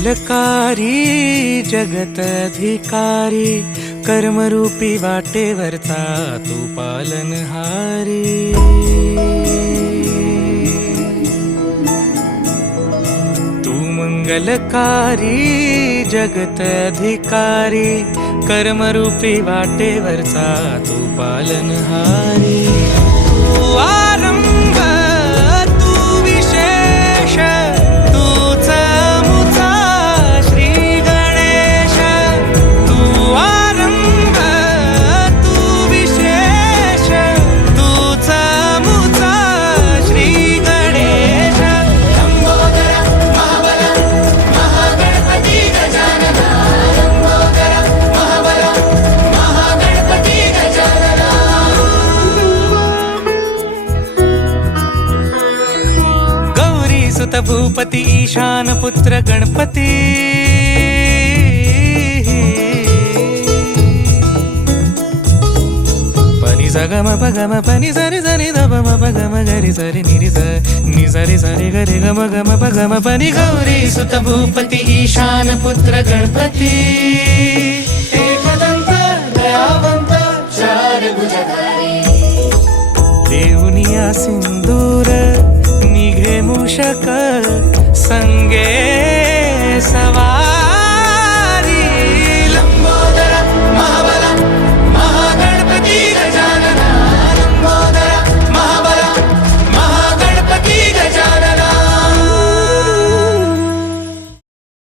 मंगलकारी जगतधिकारी कर्मरूपी वाटेवरचा तू पालनहारी। तू मंगलकारी जगतधिकारी कर्मरूपी वाटेवरचा तू पालनहारी। तू आरंभ तू विशेष तूच मुचा श्री गणेश। तू आरंभ तू विशेष तूच मुचा श्री गणेश। लंबोदर महाबल महागणपती गजानना। लंबोदर महाबल महागणपती गजानना। गौरी सुत भूपती ईशान पुत्र गणपती। पनि सगम पगम पनि सरि सरि ध म पगम गरि सरि निरि स नि सरि सरि गरि गम गम पगम पनि। गौरी सुत भूपती ईशान पुत्र गणपती। एकदंत दयावंत चार भुजधारी। देऊनिया सिंदूर निघे मूषक संगे सवा